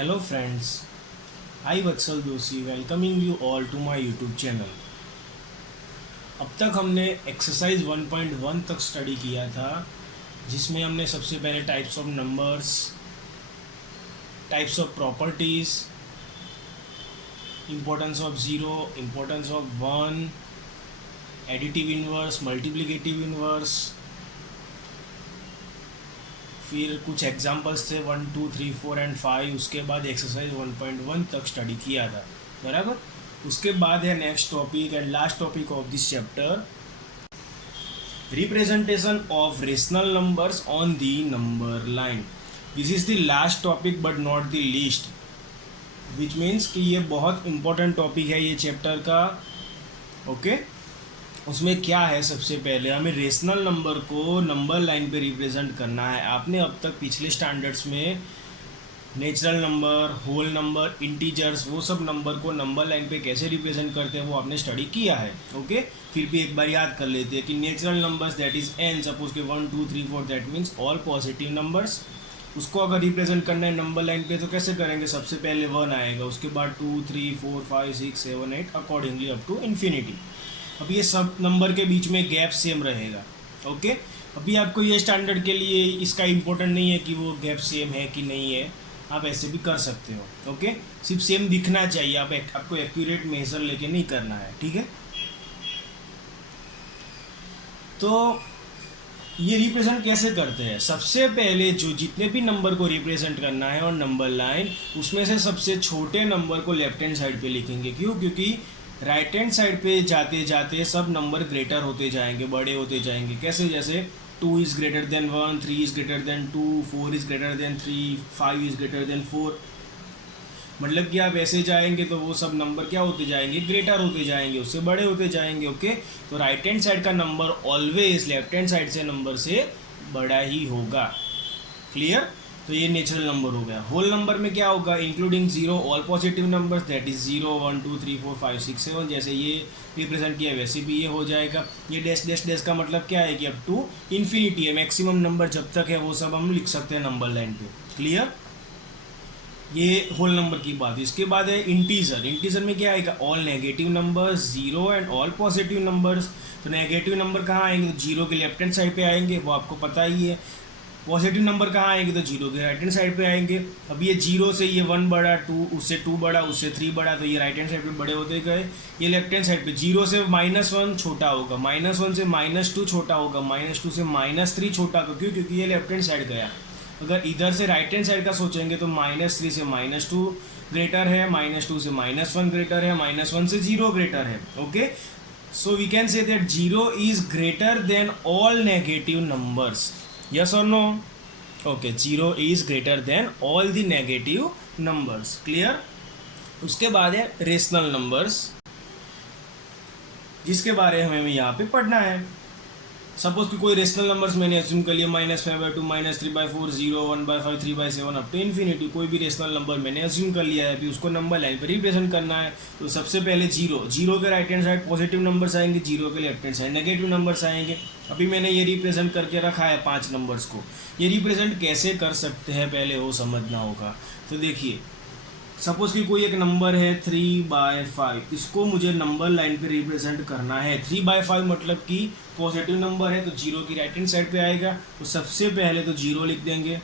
Hello friends, I Vatsal Doshi welcoming you all to my YouTube channel. अब तक हमने exercise 1.1 तक study किया था, जिसमें हमने सबसे पहले types of numbers, types of properties, importance of zero, importance of one, additive inverse, multiplicative inverse, फिर कुछ एग्जांपल्स थे 1, 2, 3, 4 एंड 5। उसके बाद एक्सरसाइज 1.1 तक स्टडी किया था, बराबर। उसके बाद है next topic and last topic of this chapter, representation of rational numbers on the number line. This is the last topic but not the least, which means कि ये बहुत इंपॉर्टेंट टॉपिक है ये चैप्टर का। ओके उसमें क्या है, सबसे पहले हमें रेशनल नंबर को नंबर लाइन पे रिप्रेजेंट करना है। आपने अब तक पिछले स्टैंडर्ड्स में natural number, whole number, integers, वो सब नंबर को नंबर लाइन पे कैसे रिप्रेजेंट करते हैं वो आपने स्टडी किया है। ओके फिर भी एक बार याद कर लेते हैं कि natural numbers that is n, suppose के 1, 2, 3, 4 that means all positive numbers. उसको अगर रिप्रेजेंट करना है नंबर लाइन पे तो कैसे करेंगे, सबसे पहले 1 आएगा, उसके बाद 2, 3, 4, 5, 6, 7, 8 अकॉर्डिंगली अप टू इन्फिनिटी। अब ये सब नंबर के बीच में गैप सेम रहेगा। ओके अभी आपको ये स्टैंडर्ड के लिए इसका इम्पोर्टेंट नहीं है कि वो गैप सेम है कि नहीं है, आप ऐसे भी कर सकते हो। ओके सिर्फ सेम दिखना चाहिए, आपको एक्यूरेट मेजर लेके नहीं करना है, ठीक है। तो ये रिप्रेजेंट कैसे करते हैं, सबसे पहले जो जितने भी नंबर को रिप्रेजेंट करना है और नंबर लाइन, उसमें से सबसे छोटे नंबर को लेफ्ट हैंड साइड पे लिखेंगे। क्यों? क्योंकि राइट हैंड साइड पे जाते जाते सब नंबर ग्रेटर होते जाएंगे, बड़े होते जाएंगे। कैसे? जैसे 2 is greater than 1, 3 is greater than 2, 4 is greater than 3, 5 is greater than 4। मतलब कि आप ऐसे जाएंगे तो वो सब नंबर क्या होते जाएंगे, ग्रेटर होते जाएंगे, उससे बड़े होते जाएंगे। ओके तो राइट हैंड साइड का number always left hand side से नंबर से बड़ा ही होगा। क्लियर? तो ये नेचुरल नंबर हो गया। होल नंबर में क्या होगा, including zero all positive numbers that is 0, 1, 2, 3, 4, 5, 6, 7। जैसे ये रिप्रेजेंट किया वैसे भी ये हो जाएगा। ये डैश डैश डैश का मतलब क्या है कि अप टू इन्फिनिटी है, मैक्सिमम नंबर जब तक है वो सब हम लिख सकते हैं नंबर लाइन पे। क्लियर? ये होल नंबर की बात है। इसके बाद है इंटीजर। इंटीजर में क्या आएगा, all negative numbers, zero and all positive numbers. तो नेगेटिव नंबर कहाँ आएंगे, तो जीरो के लेफ्ट हैंड साइड पे आएंगे, वो आपको पता ही है। पॉजिटिव नंबर कहाँ आएंगे, तो जीरो के राइट हैंड साइड पे आएंगे। अब ये जीरो से ये 1 बढ़ा, 2 उससे 2 बढ़ा, उससे 3 बढ़ा, तो ये राइट हैंड साइड पे बड़े होते गए। ये लेफ्ट हैंड साइड पे जीरो से -1 छोटा होगा, -1 से -2 छोटा होगा, -2 से -3 छोटा होगा। क्यों? क्योंकि ये लेफ्ट हैंड साइड गया। अगर इधर से राइट हैंड साइड का सोचेंगे तो -3 से -2 ग्रेटर है, -2 से -1 ग्रेटर है, -1 से 0 ग्रेटर है। Okay so we can say that 0 is greater than all negative numbers. Yes or no? Okay, 0 is greater than all the negative numbers. Clear? उसके बाद है रेशनल नंबर्स, जिसके बारे में हमें यहाँ पे पढ़ना है। सपोज कि कोई रेशनल नंबर्स मैंने एज्यूम कर लिया, -5/2, -3/4, 0, 1/5, 3/7 अप टू इन्फिनिटी। कोई भी रेशनल नंबर मैंने एज्यूम कर लिया है, अभी उसको नंबर लाइन पर रिप्रेजेंट करना है। तो सबसे पहले जीरो के right hand side positive numbers आएंगे, जीरो के left hand side negative numbers आएंगे। अभी मैंने ये रिप्रेजेंट करके रखा है 5 नंबर्स को। ये रिप्रेजेंट कैसे कर सकते हैं पहले वो समझना होगा। तो देखिए सपोज कि कोई एक नंबर है 3/5, इसको मुझे नंबर लाइन पे रिप्रेजेंट करना है। 3/5 मतलब कि पॉजिटिव नंबर है तो जीरो की राइट हैंड साइड पे आएगा। तो सबसे पहले तो जीरो लिख देंगे,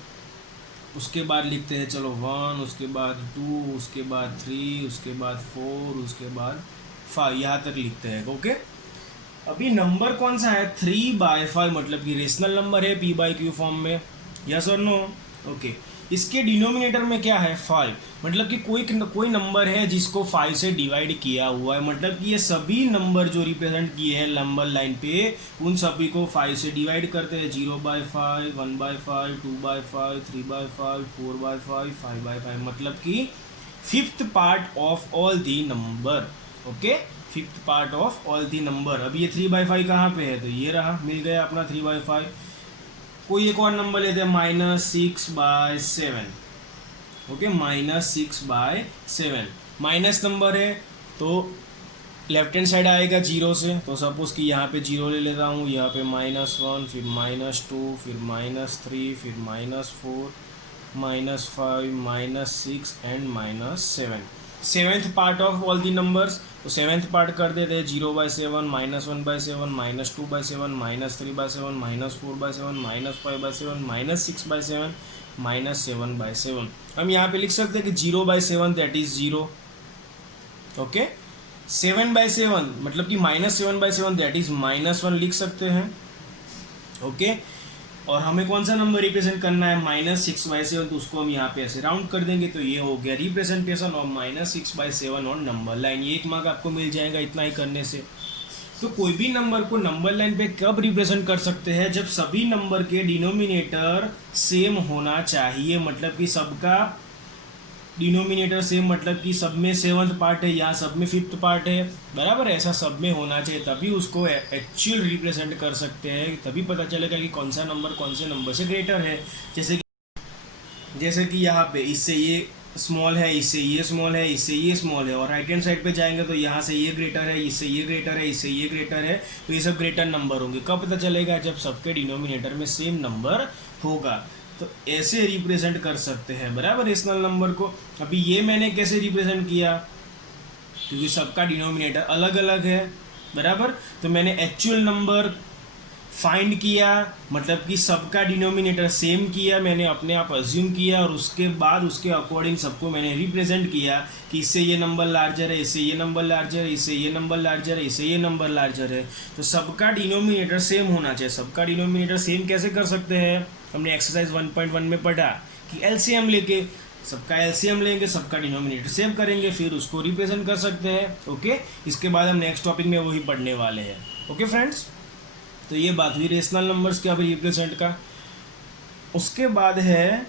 उसके बाद लिखते हैं चलो 1, उसके बाद 2, उसके बाद 3, उसके बाद 4, उसके बाद 5, यहाँ तक लिखते हैं। ओके अभी नंबर कौन सा है, 3/5 मतलब कि रेशनल नंबर है p/q फॉर्म में। यस और नो? ओके इसके डिनोमिनेटर में क्या है, 5। मतलब कि कोई नंबर है जिसको 5 से डिवाइड किया हुआ है। मतलब कि ये सभी नंबर जो रिप्रेजेंट किए हैं नंबर लाइन पे, उन सभी को 5 से डिवाइड करते हैं। 0/5, 1/5, 2/5, 3/5, 4/5, 5/5 मतलब कि 5th part of all the number. Okay 5th part of all the number. अब ये 3/5 कहाँ पे है, तो ये रहा, मिल गया अपना 3/5। कोई एक और नंबर लेते हैं -6/7। ओके -6/7 माइनस नंबर है तो लेफ्ट हैंड साइड आएगा जीरो से। तो सपोज कि यहाँ पे जीरो ले लेता हूँ, यहाँ पे -1, फिर -2, फिर -3, फिर -4, -5 -6 and -7। Seventh part of all the numbers, तो सेवेंथ पार्ट कर देते हैं 0/7, -1/7, -2/7, -3/7, -4/7, -5/7, -6/7, -7/7। हम यहाँ पे लिख सकते हैं कि 0/7 दैट इज 0, ओके। 7/7 मतलब कि -7/7 दैट इज -1 लिख सकते हैं, ओके। और हमें कौन सा नंबर रिप्रेजेंट करना है, -6/7, तो उसको हम यहाँ पे ऐसे राउंड कर देंगे, तो ये हो गया रिप्रेजेंटेशन ऑफ -6/7 और नंबर लाइन। ये 1 मार्क आपको मिल जाएगा इतना ही करने से। तो कोई भी नंबर को नंबर लाइन पे कब रिप्रेजेंट कर सकते हैं, जब सभी नंबर के डिनोमिनेटर सेम होना चाहिए, मतलब कि सबका डिनोमिनेटर सेम, मतलब कि सब में 7th पार्ट है या सब में 5th पार्ट है, बराबर है, ऐसा सब में होना चाहिए, तभी उसको एक्चुअल रिप्रेजेंट कर सकते हैं, तभी पता चलेगा कि कौन सा नंबर कौन से नंबर से ग्रेटर है। जैसे कि यहाँ पे इससे ये स्मॉल है, इससे ये स्मॉल है, इससे ये स्मॉल है, और राइट हैंड साइड पे जाएंगे तो यहाँ से ये ग्रेटर है, इससे ये ग्रेटर है, इससे ये ग्रेटर है, तो ये सब ग्रेटर नंबर होंगे। कब पता चलेगा, जब सबके डिनोमिनेटर में सेम नंबर होगा। तो ऐसे रिप्रेजेंट कर सकते हैं, बराबर, रेशनल नंबर को। अभी ये मैंने कैसे रिप्रेजेंट किया, क्योंकि सबका डिनोमिनेटर अलग अलग है, बराबर, तो मैंने एक्चुअल नंबर फाइंड किया, मतलब कि सबका डिनोमिनेटर सेम किया, मैंने अपने आप अज्यूम किया, और उसके बाद उसके अकॉर्डिंग सबको मैंने रिप्रेजेंट किया कि इससे ये नंबर लार्जर है, इससे ये नंबर लार्जर है, इससे ये नंबर लार्जर है, इससे ये नंबर लार्जर है। तो सबका डिनोमिनेटर सेम होना चाहिए। सबका डिनोमिनेटर सेम कैसे कर सकते हैं, हमने एक्सरसाइज 1.1 में पढ़ा कि एलसीएम लेके, सबका एलसीएम लेंगे, सबका डिनोमिनेटर सेम करेंगे, फिर उसको रिप्रेजेंट कर सकते हैं, ओके। इसके बाद हम नेक्स्ट टॉपिक में वही पढ़ने वाले हैं, ओके फ्रेंड्स। तो ये बात हुई रेशनल नंबर्स के अभी रिप्रेजेंट का। उसके बाद है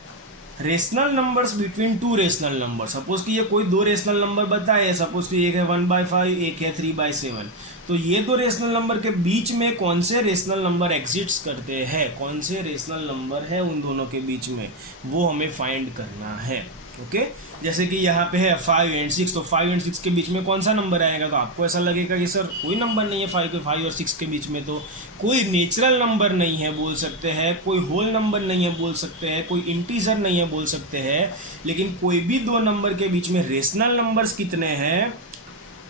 rational numbers between two rational number. Suppose कि ये कोई दो रेशनल नंबर बताए, सपोज कि एक है 1/5, एक है 3/7, तो ये दो रेशनल नंबर के बीच में कौन से रेशनल नंबर एग्जिस्ट करते हैं, कौन से रेशनल नंबर है उन दोनों के बीच में, वो हमें फाइंड करना है, ओके। जैसे कि यहाँ पे है 5 और 6, तो 5 और 6 के बीच में कौन सा नंबर आएगा, तो आपको ऐसा लगेगा कि सर कोई नंबर नहीं है 5 और 6 के बीच में, तो कोई नेचुरल नंबर नहीं है बोल सकते हैं, कोई होल नंबर नहीं है बोल सकते हैं, कोई इंटीजर नहीं है बोल सकते हैं, लेकिन कोई भी दो नंबर के बीच में रेशनल नंबर्स कितने हैं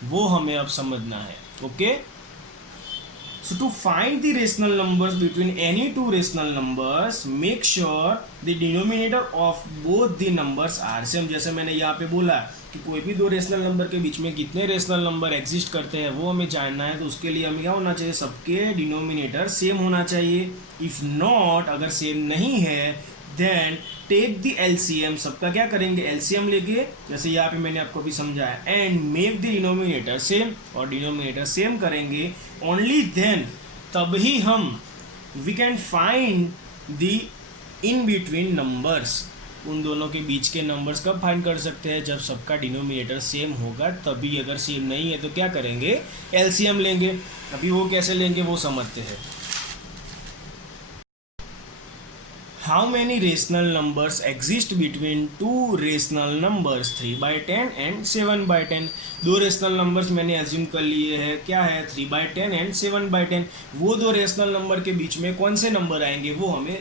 वो हमें अब समझना है, okay. So to find the rational numbers between any two rational numbers, make sure the denominator of both the numbers are same। जैसे मैंने यहाँ पे बोला कि कोई भी दो रेशनल नंबर के बीच में कितने रेशनल नंबर एग्जिस्ट करते हैं वो हमें जानना है, तो उसके लिए हमें क्या होना चाहिए, सबके डिनोमिनेटर सेम होना चाहिए। इफ़ नॉट, अगर सेम नहीं है, देन टेक द एलसीएम, सबका क्या करेंगे, एलसीएम लेके, जैसे यहाँ पे मैंने आपको भी समझाया, and make the denominator same, और डिनोमिनेटर सेम करेंगे, ओनली देन, तभी हम we can find the in between numbers, उन दोनों के बीच के नंबर्स कब फाइंड कर सकते हैं, जब सबका डिनोमिनेटर सेम होगा तभी। अगर सेम नहीं है तो क्या करेंगे, एलसीएम लेंगे। अभी वो कैसे लेंगे वो समझते हैं। How many rational numbers exist between two rational numbers 3/10 and 7/10? दो रेशनल नंबर्स मैंने एज्यूम कर लिए हैं, क्या है, 3/10 एंड 7/10। वो दो रेशनल नंबर के बीच में कौन से नंबर आएंगे वो हमें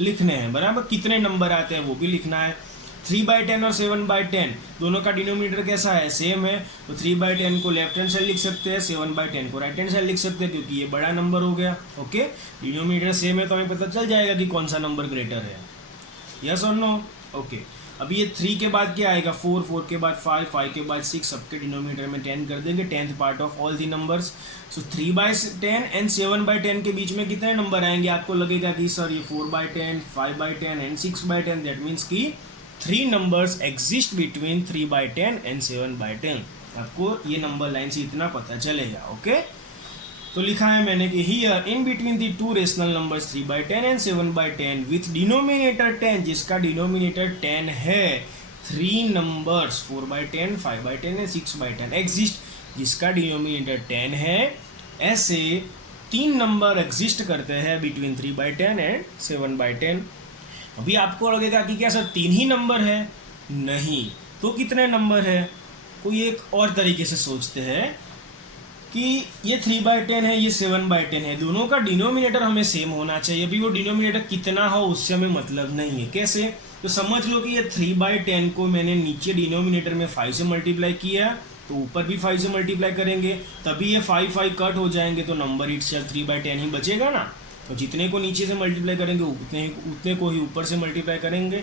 लिखने हैं, बराबर। कितने नंबर आते हैं वो भी लिखना है। 3/10 और 7/10 दोनों का डिनोमिनेटर कैसा है, सेम है, तो 3/10 को लेफ्ट हैंड साइड लिख सकते हैं, 7/10 को राइट हैंड साइड लिख सकते हैं, क्योंकि ये बड़ा नंबर हो गया, ओके। डिनोमिनेटर सेम है तो हमें पता चल जाएगा कि कौन सा नंबर ग्रेटर है, यस और नो, ओके। अभी ये 3 के बाद क्या आएगा, 4, 4 के बाद 5, 5 के बाद 6, सबके डिनोमिनेटर में 10 कर देंगे, 10th part of all the numbers. So 3/10 and 7/10 के बीच में कितने नंबर आएंगे, आपको लगेगा कि सर ये 4/10, 5/10 एंड 6/10, दैट मीन्स कि 3 नंबर्स एग्जिस्ट बिटवीन 3/10 एंड 7/10। आपको ये नंबर लाइन से इतना पता चलेगा, ओके। तो लिखा है मैंने कि here in between the two rational numbers 3/10 and 7/10 with denominator 10, जिसका डिनोमिनेटर 10 है, 3 नंबर्स 4/10, 5/10 एंड 6/10 एग्जिस्ट, जिसका डिनोमिनेटर 10 है, ऐसे 3 नंबर एग्जिस्ट करते हैं बिटवीन 3/10 एंड 7/10। अभी आपको लगेगा कि क्या सर 3 ही नंबर है, नहीं, तो कितने नंबर है। कोई एक और तरीके से सोचते हैं कि ये 3/10 है, ये 7/10 है, दोनों का डिनोमिनेटर हमें सेम होना चाहिए। अभी वो डिनोमिनेटर कितना हो उससे हमें मतलब नहीं है। कैसे, तो समझ लो कि ये 3/10 को मैंने नीचे डिनोमिनेटर में 5 से मल्टीप्लाई किया, तो ऊपर भी 5 से मल्टीप्लाई करेंगे, तभी ये 5 कट हो जाएंगे, तो नंबर इटसेल्फ 3/10 ही बचेगा ना। तो जितने को नीचे से मल्टीप्लाई करेंगे उतने को ही ऊपर से मल्टीप्लाई करेंगे।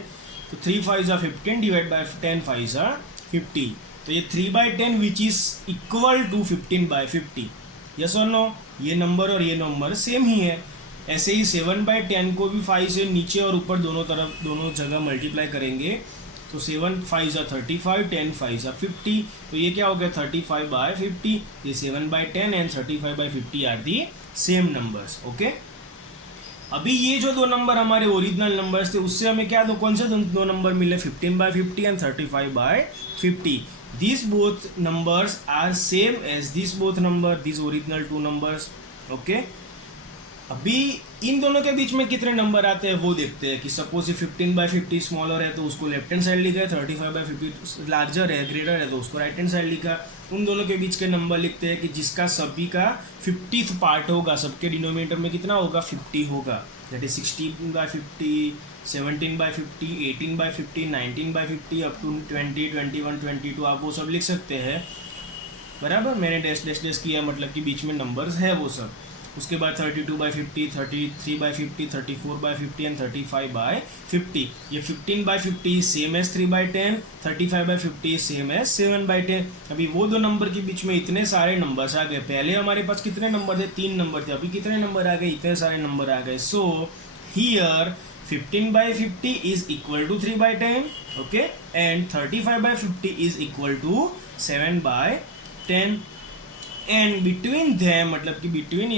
तो 3 5 15 डिवाइड बाई 10 5 50। तो ये 3/10 which is equal to 15/50। Yes और नो, ये नंबर और ये नंबर सेम ही है। ऐसे ही 7/10 को भी 5 से नीचे और ऊपर दोनों जगह मल्टीप्लाई करेंगे, तो 7 5 35, 10 5 50। तो ये क्या हो गया 35/50। ये 7/10 and 35/50 are the same numbers. Okay, अभी ये जो दो नंबर हमारे ओरिजिनल नंबर्स थे उससे हमें क्या कौन से दो नंबर मिले 15/50 and 35/50। These both numbers are same as these both number, these original two numbers. Okay, अभी इन दोनों के बीच में कितने नंबर आते हैं वो देखते हैं। कि सपोज 15/50 स्मॉलर है तो उसको लेफ्ट हैंड साइड लिखा है, 35/50 लार्जर है ग्रेटर है तो उसको राइट हैंड साइड लिखा। उन दोनों के बीच के नंबर लिखते हैं कि जिसका सभी का 50th पार्ट होगा, सबके डिनोमिनेटर में कितना होगा 50 होगा। दैट इज 16/50, 17/50, 18/50, 19/50 अप टू 20, 21, 22 आप वो सब लिख सकते हैं। बराबर, मैंने डैश डैश डैश किया मतलब कि बीच में नंबर्स है वो सब। उसके बाद 32/50, 33/50, 34/50 एंड 35/50। ये 15/50 सेम एज 3/10, 35/50 सेम एज 7/10। अभी वो दो नंबर के बीच में इतने सारे नंबर्स आ गए। पहले हमारे पास कितने नंबर थे 3 नंबर थे, अभी कितने नंबर आ गए इतने सारे नंबर आ गए। So here 15/50 is equal to 3/10, okay, and 35/50 is equal to 7/10, and between them मतलब कि between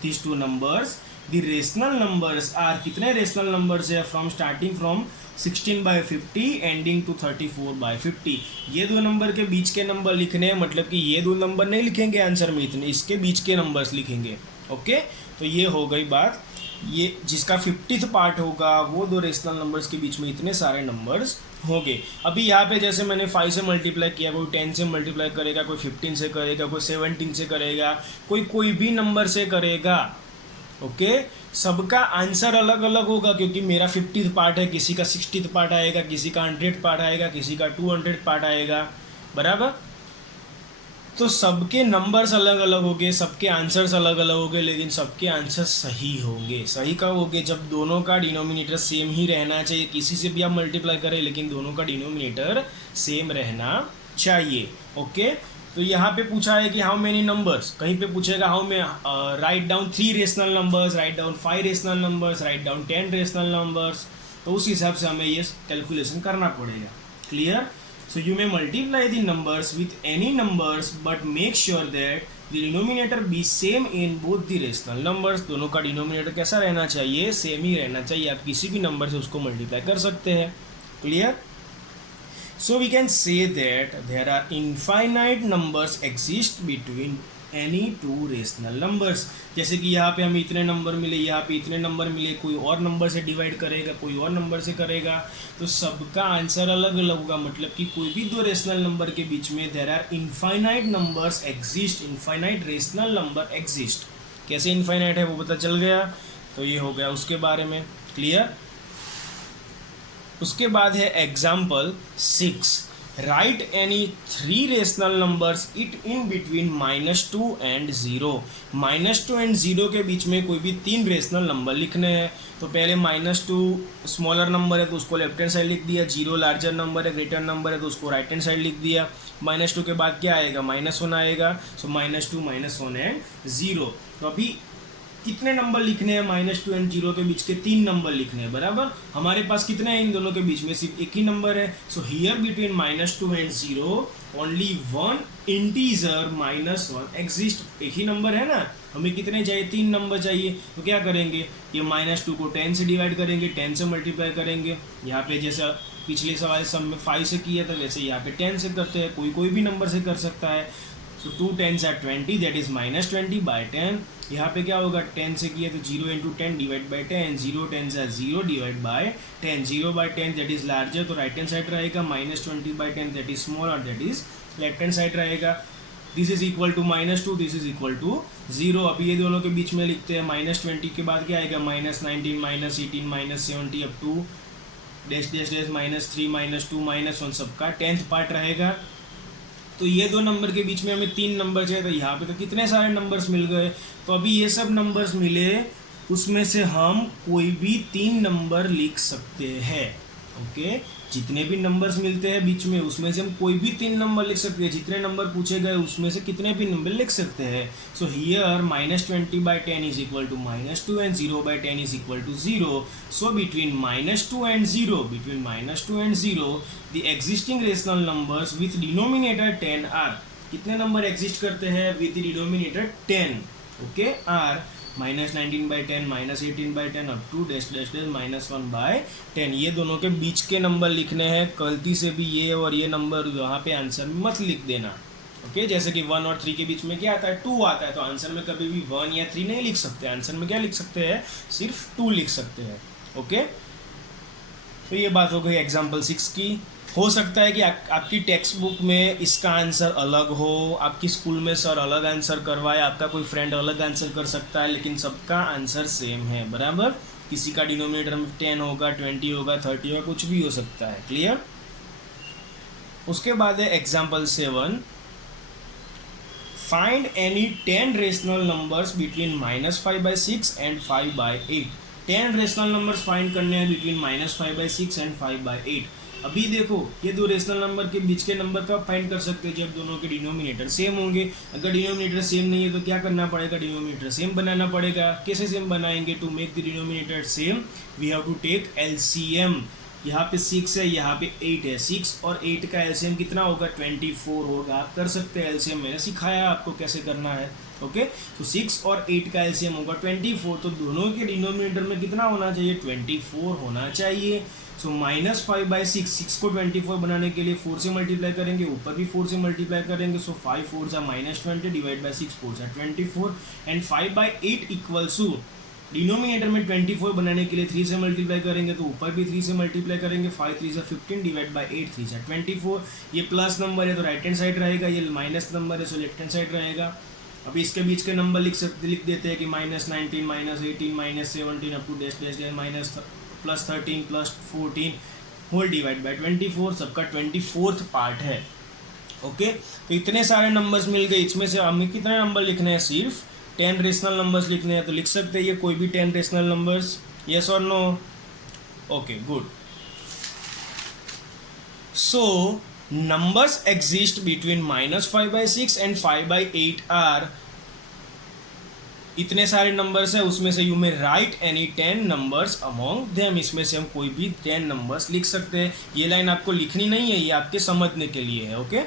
these two numbers the rational numbers are कितने rational numbers है from starting from 16/50 ending to 34/50। ये दो नंबर के बीच के नंबर लिखने हैं, मतलब कि ये दो नंबर नहीं लिखेंगे आंसर में इतने, इसके बीच के नंबर्स लिखेंगे। ओके, तो ये हो गई बात। ये जिसका 50th पार्ट होगा वो दो रेशनल नंबर्स के बीच में इतने सारे नंबर्स होंगे। अभी यहाँ पे जैसे मैंने 5 से मल्टीप्लाई किया, कोई 10 से मल्टीप्लाई करेगा, कोई 15 से करेगा, कोई 17 से करेगा, कोई भी नंबर से करेगा। ओके, सबका आंसर अलग अलग होगा क्योंकि मेरा 50th पार्ट है, किसी का 60th पार्ट आएगा, किसी का 100th पार्ट आएगा, किसी का 200th पार्ट आएगा। बराबर, तो सबके नंबर्स अलग अलग होंगे, सबके आंसर्स अलग अलग होंगे, लेकिन सबके आंसर्स सही होंगे। सही कब होंगे, जब दोनों का डिनोमिनेटर सेम ही रहना चाहिए। किसी से भी आप मल्टीप्लाई करें लेकिन दोनों का डिनोमिनेटर सेम रहना चाहिए। ओके, तो यहाँ पे पूछा है कि हाउ मेनी नंबर्स, कहीं पे पूछेगा हाउ में write down 3 rational numbers, write down 5 rational numbers, write down 10 rational numbers. तो उस हिसाब से हमें ये कैलकुलेशन करना पड़ेगा। Clear? So you may multiply the numbers with any numbers but make sure that the denominator be same in both the rational numbers। दोनों का डिनोमिनेटर कैसा रहना चाहिए, सेम ही रहना चाहिए। आप किसी भी नंबर से उसको मल्टीप्लाई कर सकते हैं। Clear? So we can say that there are infinite numbers exist between any two rational numbers। जैसे कि यहाँ पे हमें इतने नंबर मिले, यहाँ पे इतने नंबर मिले, कोई और नंबर से डिवाइड करेगा, कोई और नंबर से करेगा, तो सबका आंसर अलग अलग होगा। मतलब कि कोई भी दो रेशनल नंबर के बीच में there are infinite numbers exist, infinite rational number exist. कैसे इनफाइनाइट है वो पता चल गया। तो ये हो गया उसके बारे में। क्लियर? उसके बाद है example 6। Right any 3 rational numbers it in between -2 and 0। -2 and 0 के बीच में कोई भी 3 रेशनल नंबर लिखने हैं। तो पहले -2 स्मॉलर नंबर है तो उसको लेफ्ट हैंड साइड लिख दिया, 0 लार्जर नंबर है, ग्रेटर नंबर है तो उसको राइट हैंड साइड लिख दिया। -2 के बाद क्या आएगा, -1 आएगा। सो -2, -1 एंड 0। तो अभी कितने नंबर लिखने हैं, -2 एंड 0 के बीच के 3 नंबर लिखने हैं। बराबर, हमारे पास कितने हैं इन दोनों के बीच में, सिर्फ एक ही नंबर है। So here between -2 and 0 only 1 integer -1 exist. एक ही नंबर है ना, हमें कितने चाहिए, 3 नंबर चाहिए। तो क्या करेंगे, ये -2 को 10 से डिवाइड करेंगे, 10 से मल्टीप्लाई करेंगे। यहाँ पे जैसा पिछले सवाल सब में 5 से किया था वैसे यहाँ पे 10 से करते हैं। कोई भी नंबर से कर सकता है। सो 2 10s are 20, दैट इज -20/10। यहाँ पे क्या होगा, 10 से किया तो 0 × 10 divide by 10, 0 10s are 0 divide by 10, 0/10 that is larger तो राइट हैंड साइड रहेगा, -20/10 that is smaller that is left hand side रहेगा। This is equal to -2, this is equal to 0। अभी ये दोनों के बीच में लिखते हैं। -20 के बाद क्या आएगा, -19, -18, -70 up to dash dash dash -3 -2 -1 सबका 10th पार्ट रहेगा। तो ये दो नंबर के बीच में हमें 3 नंबर चाहिए, तो यहाँ पे तो कितने सारे नंबर्स मिल गए। तो अभी ये सब नंबर्स मिले, उसमें से हम कोई भी 3 नंबर लिख सकते हैं। ओके, जितने भी नंबर्स मिलते हैं बीच में उसमें से हम कोई भी 3 नंबर लिख सकते हैं। जितने नंबर पूछे गए उसमें से कितने भी नंबर लिख सकते हैं। So here -20/10 is equal to -2 and 0/10 is equal to 0। So between -2 and 0 the existing rational numbers with denominator 10 are. कितने नंबर एग्जिस्ट करते हैं with the denominator 10? Okay, are -19/10 -18/10 up to dash dash dash -1/10। ये दोनों के बीच के number लिखने हैं। गलती से भी ये और ये नंबर यहाँ पे आंसर में मत लिख देना। ओके, जैसे कि 1 और 3 के बीच में क्या आता है? 2 आता है। तो आंसर में कभी भी 1 या 3 नहीं लिख सकते। आंसर में क्या लिख सकते हैं? सिर्फ 2 लिख सकते हैं। ओके, तो ये बात हो गई एग्जाम्पल 6 की। हो सकता है कि आपकी टेक्स्ट बुक में इसका आंसर अलग हो, आपकी स्कूल में सर अलग आंसर करवाए, आपका कोई फ्रेंड अलग आंसर कर सकता है, लेकिन सबका आंसर सेम है, बराबर। किसी का डिनोमिनेटर में 10 होगा, 20 होगा, 30 होगा, कुछ भी हो सकता है। क्लियर? उसके बाद है example 7। Find any 10 rational numbers between -5/6 and 5/8। 10 rational numbers find करने हैं बिटवीन -5/6 एंड 5/8। अभी देखो, ये दो रेशनल नंबर के बीच के नंबर कब फाइंड कर सकते हैं? जब दोनों के डिनोमिनेटर सेम होंगे। अगर डिनोमिनेटर सेम नहीं है तो क्या करना पड़ेगा? डिनोमिनेटर सेम बनाना पड़ेगा। कैसे सेम बनाएंगे? To make the denominator same we have to take LCM. यहाँ पे 6 है, यहाँ पे 8 है। 6 और 8 का एलसीएम कितना होगा? 24 होगा। आप कर सकते हैं एलसीएम, मैंने सिखाया आपको कैसे करना है। ओके, तो 6 और 8 का एलसीएम होगा 24। तो दोनों के डिनोमिनेटर में कितना होना चाहिए? 24 होना चाहिए। सो -5/6, 6 को 24 बनाने के लिए 4 से मल्टीप्लाई करेंगे, ऊपर भी 4 से मल्टीप्लाई करेंगे। So 5 4 -20 divide by 6 4 24 and 5/8 equals to denominator में 24 बनाने के लिए 3 से मल्टीप्लाई करेंगे, तो ऊपर भी 3 से मल्टीप्लाई करेंगे। 5 3 15 डिवाइड बाई 8 3 24। ये प्लस नंबर है तो राइट हैंड साइड रहेगा, ये माइनस नंबर है सो लेफ्ट हैंड साइड रहेगा। अभी इसके बीच के नंबर लिख देते हैं कि -19 -18 -17 up to dash dash dash +13 +14 whole divide by 24। सबका 24th पार्ट है। ओके, तो इतने सारे नंबर्स मिल गए। इसमें से हमें कितने नंबर लिखने हैं? सिर्फ 10 रेशनल नंबर्स लिखने हैं। तो लिख सकते हैं ये कोई भी 10 रेशनल नंबर्स, येस और no? Okay, good. So numbers exist between -5/6 and 5/8 are. इतने सारे नंबर्स है, उसमें से you may write any 10 numbers among them. इसमें से हम कोई भी 10 नंबर्स लिख सकते हैं। ये लाइन आपको लिखनी नहीं है, ये आपके समझने के लिए है। ओके,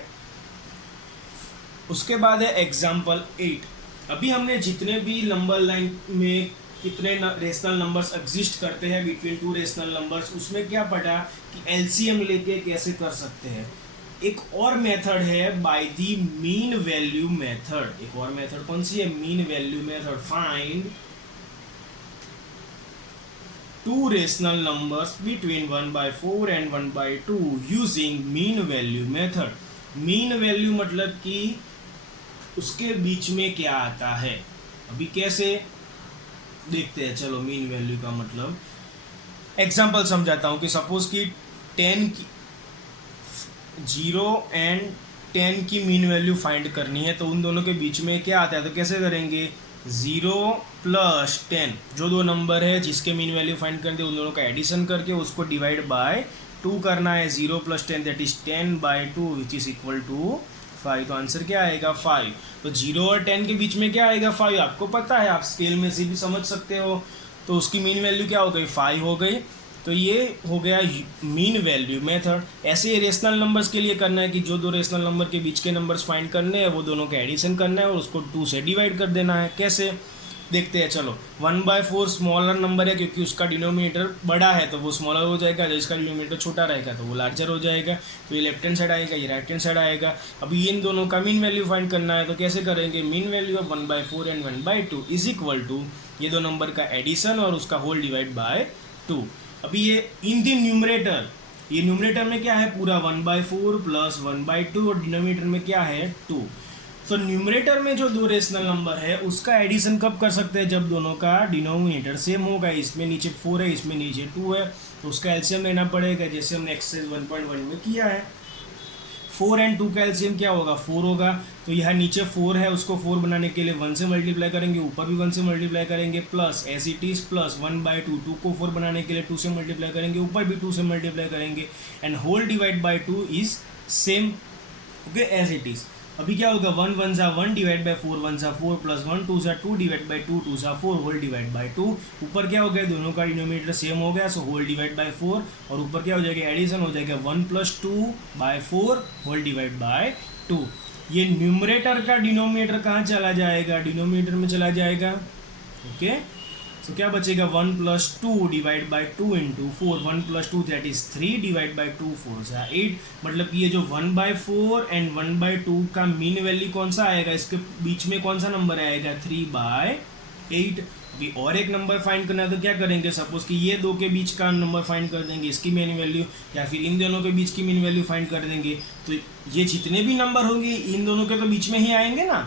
उसके बाद है एग्जाम्पल 8। अभी हमने जितने भी नंबर लाइन में कितने रेशनल नंबर्स एग्जिस्ट करते हैं बिटवीन 2 रेशनल नंबर्स, उसमें क्या पढ़ा कि एलसीएम लेके कैसे कर सकते हैं। एक और मेथड है by the mean value method. एक और मेथड कौन सी है? Mean value method. Find 2 rational numbers between 1/4 and 1/2 using mean value method. Mean value मतलब कि उसके बीच में क्या आता है। अभी कैसे देखते हैं, चलो। मीन वैल्यू का मतलब एग्जांपल समझाता हूँ कि सपोज कि 0 एंड 10 की मीन वैल्यू फाइंड करनी है, तो उन दोनों के बीच में क्या आता है, तो कैसे करेंगे? 0 + 10, जो दो नंबर है जिसके मीन वैल्यू फाइंड करते हैं उन दोनों का एडिशन करके उसको डिवाइड बाय 2 करना है। 0 + 10 that is 10/2 which is equal to 5। तो आंसर क्या आएगा? 5। तो 0 और 10 के बीच में क्या आएगा? 5। आपको पता है, आप स्केल में से भी समझ सकते हो। तो उसकी मीन वैल्यू क्या हो गई? 5 हो गई। तो ये हो गया मीन वैल्यू मेथड। ऐसे ही रेशनल नंबर्स के लिए करना है कि जो दो रेशनल नंबर के बीच के नंबर्स फाइंड करने हैं वो दोनों का एडिशन करना है और उसको 2 से डिवाइड कर देना है। कैसे देखते हैं, चलो। 1/4 स्मॉलर नंबर है क्योंकि उसका डिनोमिनेटर बड़ा है तो वो स्मॉलर हो जाएगा, जिसका डिनोमिनेटर छोटा रहेगा तो वो लार्जर हो जाएगा। तो ये लेफ्ट हैंड साइड आएगा, ये राइट हैंड साइड आएगा। अभी इन दोनों का मीन वैल्यू फाइंड करना है तो कैसे करेंगे? Mean value of 1/4 and 1/2 is equal to ये दो नंबर का एडिशन और उसका होल डिवाइड बाय 2। अभी ये इन दी न्यूमरेटर, ये न्यूमरेटर में क्या है? पूरा 1/4 + 1/2 और डिनोमिनेटर में क्या है? 2। तो न्यूमरेटर में जो दो रेशनल नंबर है उसका एडिशन कब कर सकते हैं, जब दोनों का डिनोमिनेटर सेम होगा। इसमें नीचे 4 है, इसमें नीचे 2 है, तो उसका एलसीएम लेना पड़ेगा, जैसे हमने एक्सरसाइज 1.1 में किया है। 4 एंड 2 का एलसीएम क्या होगा, 4 होगा। तो यहाँ नीचे 4 है, उसको 4 बनाने के लिए 1 से मल्टीप्लाई करेंगे, ऊपर भी 1 से मल्टीप्लाई करेंगे, plus as it is plus 1/2, 2 को 4 बनाने के लिए 2 से मल्टीप्लाई करेंगे, ऊपर भी 2 से मल्टीप्लाई करेंगे, and whole divide by 2 is same, okay, as it is. अभी क्या होगा, 1 1 ज़ा 1 डिवाइड बाई 4 1 ज़ा 4 प्लस 1 2 ज़ा 2 डिवाइड बाई 2 2 ज़ा 4 होल डिवाइड बाई 2। ऊपर क्या हो गया, दोनों का डिनोमिनेटर सेम हो गया, सो होल डिवाइड बाई 4, और ऊपर क्या हो जाएगा, एडिशन हो जाएगा 1 + 2/4 होल डिवाइड बाई 2। ये न्यूमरेटर का डिनोमिनेटर कहाँ चला जाएगा, डिनोमिनेटर में चला जाएगा, ओके। तो क्या बचेगा, 1 + 2 divide by 2 into 4, 1 + 2 that is 3 divide by 2 4 ज़ा 8। मतलब कि ये जो 1/4 एंड 1/2 का मीन वैल्यू कौन सा आएगा, इसके बीच में कौन सा नंबर आएगा, 3/8। अभी और एक नंबर फाइंड करना है तो क्या करेंगे, सपोज कि ये दो के बीच का नंबर फाइंड कर देंगे, इसकी मीन वैल्यू, या फिर इन दोनों के बीच की मीन वैल्यू फाइंड कर देंगे। तो ये जितने भी नंबर होंगे इन दोनों के तो बीच में ही आएंगे ना,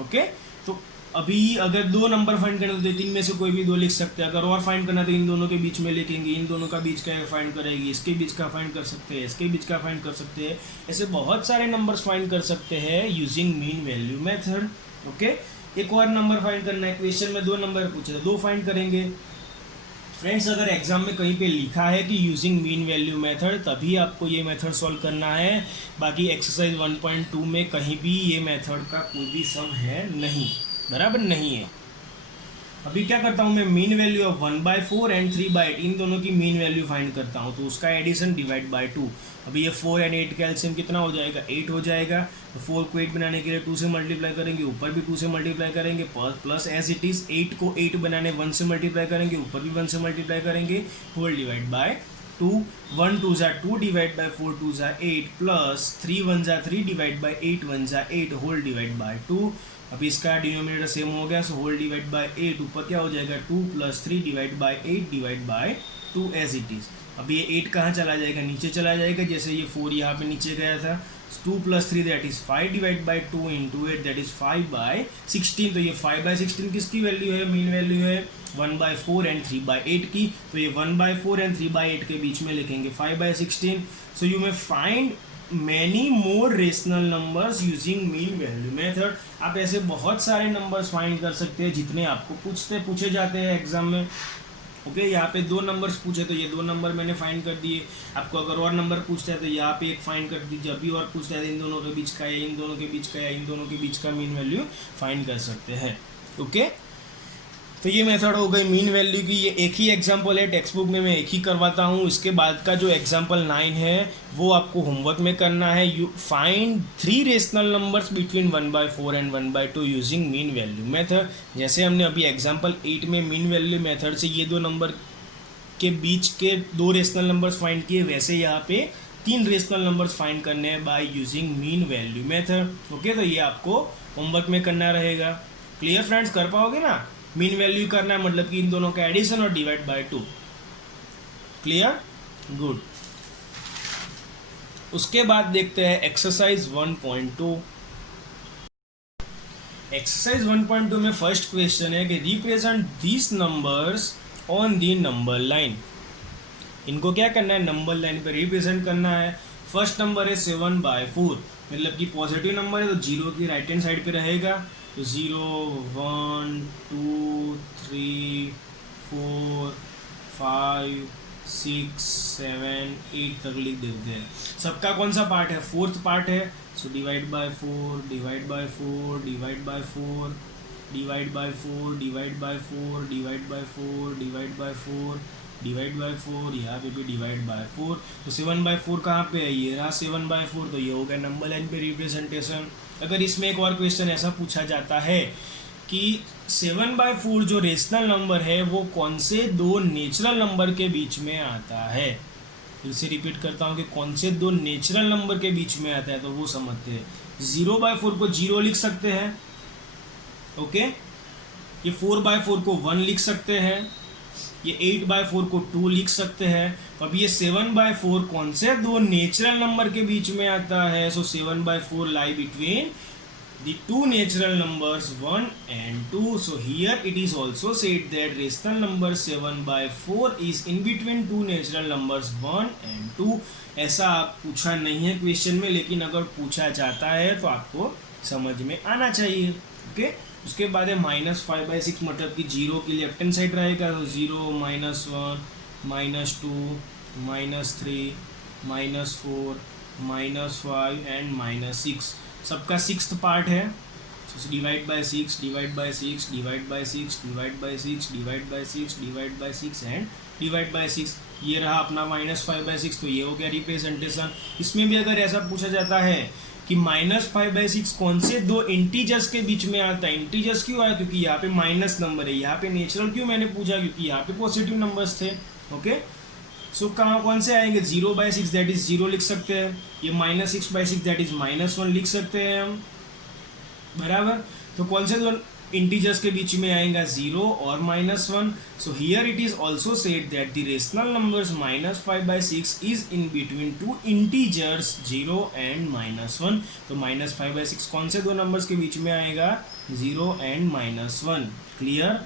ओके। तो अभी अगर दो नंबर फाइंड करना तो तीन में से कोई भी दो लिख सकते हैं, अगर और फाइंड करना तो इन दोनों के बीच में लिखेंगे, इन दोनों का बीच का फाइंड करेंगे, इसके बीच का फाइंड कर सकते हैं, इसके बीच का फाइंड कर सकते हैं। ऐसे बहुत सारे नंबर्स फाइंड कर सकते हैं using mean value method, okay. एक और नंबर फाइंड करना है, क्वेश्चन में दो नंबर पूछे तो दो फाइंड करेंगे। फ्रेंड्स, अगर एग्जाम में कहीं पे लिखा है कि यूजिंग मीन वैल्यू मेथड, तभी आपको ये मेथड सॉल्व करना है। बाकी एक्सरसाइज 1.2 में कहीं भी ये मेथड का कोई भी सम है नहीं, बराबर नहीं है। अभी क्या करता हूँ मैं, मीन वैल्यू ऑफ 1/4 एंड 3/8 इन दोनों की मीन वैल्यू फाइंड करता हूँ, तो उसका एडिशन डिवाइड बाय 2। अभी ये 4 एंड 8 का एलसीएम कितना हो जाएगा, 8 हो जाएगा। तो 4 को 8 बनाने के लिए 2 से मल्टीप्लाई करेंगे, ऊपर भी 2 से मल्टीप्लाई करेंगे, प्लस एज इट इज़ 8 को 8 बनाने 1 से मल्टीप्लाई करेंगे, ऊपर भी 1 से मल्टीप्लाई करेंगे, होल डिवाइड बाय 2। 1 2 ज़ा 2 डिवाइड बाई 4 2 ज़ा 8 प्लस 3 1 ज़ा 3 डिवाइड बाई 8 1 ज़ा 8 होल डिवाइड बाई 2। अभी इसका डिनोमिनेटर सेम हो गया, सो होल डिवाइड बाय 8, ऊपर क्या हो जाएगा 2 + 3 divide by 8 divide by 2 as it is. अभी ये 8 कहाँ चला जाएगा, नीचे चला जाएगा, जैसे ये 4 यहाँ पे नीचे गया था। 2 + 3 that is 5 divide by 2 into 8 that is 5/16। तो ये 5/16 किसकी वैल्यू है, मीन वैल्यू है 1/4 एंड 3/8 की। तो ये 1/4 एंड 3/8 के बीच में लिखेंगे 5/16। So you may find many more rational numbers using mean value method. आप ऐसे बहुत सारे नंबर्स फाइंड कर सकते हैं जितने आपको पूछे जाते हैं एग्जाम में, ओके। यहाँ पे 2 नंबर्स पूछे तो ये 2 नंबर मैंने फाइंड कर दिए। आपको अगर और नंबर पूछता है तो यहाँ पे एक फाइंड कर दीजिए। अभी और पूछता है इन दोनों के बीच का या इन दोनों के बीच का या इन दोनों के बीच का मीन वैल्यू फाइंड कर सकते हैं, ओके। तो ये मेथड हो गई मीन वैल्यू की। ये एक ही एग्जांपल है, टेक्स्ट बुक में मैं एक ही करवाता हूँ। इसके बाद का जो एग्जांपल 9 है वो आपको होमवर्क में करना है। You find 3 rational numbers between 1/4 and 1/2 using mean value method. जैसे हमने अभी एग्जांपल 8 में मीन वैल्यू मेथड से ये 2 नंबर के बीच के 2 रेशनल नंबर्स फाइंड किए, वैसे यहाँ पे 3 रेशनल नंबर्स फाइंड करने हैं by using mean value method, okay. तो ये आपको होमवर्क में करना रहेगा। क्लियर फ्रेंड्स, कर पाओगे ना। मीन वैल्यू करना है मतलब कि इन दोनों का एडिशन और डिवाइड बाय 2। Clear, good. उसके बाद देखते हैं एक्सरसाइज 1.2। एक्सरसाइज 1.2 में फर्स्ट क्वेश्चन है कि represent these numbers on the number line. इनको क्या करना है, नंबर लाइन पे रिप्रेजेंट करना है। फर्स्ट नंबर है 7/4, मतलब कि पॉजिटिव नंबर है तो 0 की राइट हैंड साइड पे रहेगा। तो 0 1 2 3 4 5 6 7 8 तक लिख देते हैं। सबका कौन सा पार्ट है, 4th पार्ट है। So divide by 4 divide by 4 divide by 4 divide by 4 divide by 4 divide by 4 divide by 4 divide by 4, यहाँ पे भी डिवाइड बाय 4। तो 7/4 कहाँ पे है, ये रहा 7/4। तो ये हो गया नंबर लाइन पे रिप्रेजेंटेशन। अगर इसमें एक और क्वेश्चन ऐसा पूछा जाता है कि 7/4 जो रेशनल नंबर है वो कौन से 2 नेचुरल नंबर के बीच में आता है, फिर से रिपीट करता हूँ कि कौन से 2 नेचुरल नंबर के बीच में आता है, तो वो समझते हैं। 0/4 को 0 लिख सकते हैं, ओके। ये 4/4 को 1 लिख सकते हैं, ये 8/4 को 2 लिख सकते हैं। अब ये 7/4 कौन से 2 नेचुरल नंबर के बीच में आता है, सो 7/4 lie between the two natural numbers 1 and 2. So here it is also said that rational number 7/4 is in between two natural numbers 1 and 2. ऐसा पूछा नहीं है क्वेश्चन में, लेकिन अगर पूछा जाता है तो आपको समझ में आना चाहिए। ओके, उसके बाद है -5/6, मतलब कि 0 की लेफ्ट हैंड साइड रहेगा, तो 0, -1, -2, -3, -4, -5 एंड -6, सबका सिक्स्थ पार्ट है। Divide by 6, divide by 6, divide by 6, divide by 6, divide by 6, divide by 6 and divide by 6। ये रहा अपना -5/6, तो ये हो गया रिप्रेजेंटेशन। इसमें भी अगर ऐसा पूछा जाता है कि -5/6 कौन से दो इंटीजर्स के बीच में आता है, इंटीजर्स क्यों आया, क्योंकि यहाँ पे माइनस नंबर है, यहाँ पे नेचुरल क्यों मैंने पूछा, क्योंकि यहाँ पे पॉजिटिव नंबर्स थे। ओके, सो कहाँ कौन से आएंगे, 0/6 दैट इज 0 लिख सकते हैं, ये -6/6 दैट इज -1 लिख सकते हैं हम, बराबर। तो कौन से दो इंटीजर्स के बीच में आएगा, 0 और -1। So here it is also said that the rational numbers -5/6 is in between two integers 0 and -1। तो -5/6 कौन से दो नंबर्स के बीच में आएगा, 0 एंड -1। क्लियर।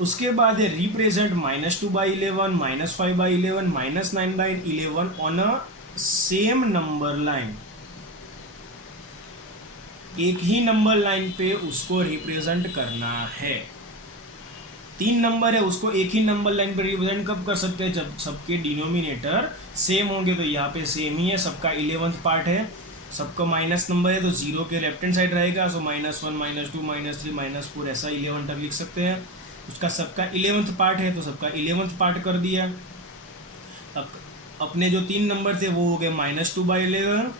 उसके बाद है represent -2/11, -5/11, -9/11 on a same number line. एक ही नंबर लाइन पे उसको रिप्रेजेंट करना है। 3 नंबर है, उसको एक ही नंबर लाइन पे रिप्रेजेंट कब कर सकते हैं, जब सबके डिनोमिनेटर सेम होंगे। तो यहाँ पे सेम ही है, सबका 11th पार्ट है, सबका माइनस नंबर है, तो 0 के लेफ्ट हैंड साइड रहेगा। सो -1, -2, -3, -4 ऐसा 11 तक लिख सकते हैं। उसका सबका 11th पार्ट है, तो सबका 11th पार्ट कर दिया। अब अपने जो 3 नंबर थे वो हो गए -2/11,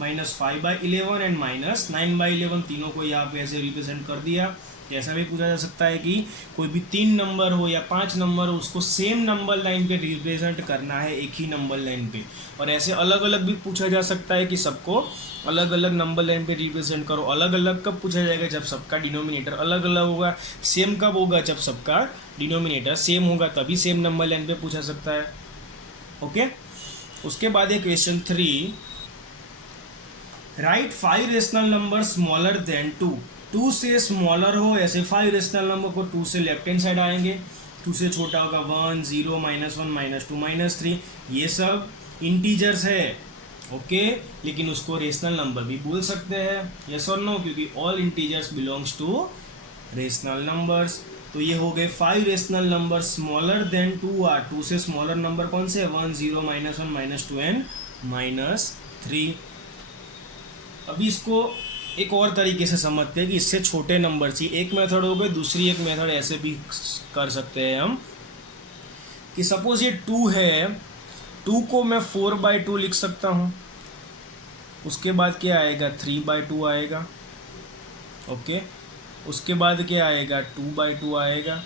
-5/11 एंड -9/11, तीनों को यहाँ पे ऐसे रिप्रेजेंट कर दिया। ऐसा भी पूछा जा सकता है कि कोई भी 3 नंबर हो या 5 नंबर हो, उसको सेम नंबर लाइन पे रिप्रेजेंट करना है, एक ही नंबर लाइन पे। और ऐसे अलग अलग भी पूछा जा सकता है कि सबको अलग अलग नंबर लाइन पे रिप्रेजेंट करो। अलग अलग कब पूछा जाएगा, जब सबका डिनोमिनेटर अलग अलग होगा। सेम कब होगा, जब सबका डिनोमिनेटर सेम होगा, तभी सेम नंबर लाइन पे पूछा सकता है। ओके, उसके बाद है question 3, right 5 rational number smaller than 2। 2 से स्मॉलर हो ऐसे 5 रेशनल नंबर को 2 से लेफ्ट हैंड साइड आएंगे, 2 से छोटा होगा 1, 0, -1, -2, -3, ये सब इंटीजर्स है। ओके, लेकिन उसको रेशनल नंबर भी बोल सकते हैं, यस और नो, क्योंकि all integers belongs to rational numbers. तो ये हो गए 5 rational number smaller than 2 are. 2 से स्मॉलर नंबर कौन से, 1, 0, -1, -2 एंड -3। अभी इसको एक और तरीके से समझते हैं कि इससे छोटे नंबर चाहिए। एक मेथड हो गई, दूसरी एक मेथड ऐसे भी कर सकते हैं हम कि सपोज ये 2 है, 2 को मैं 4/2 लिख सकता हूँ। उसके बाद क्या आएगा, 3/2 आएगा। ओके, उसके बाद क्या आएगा, 2/2 आएगा।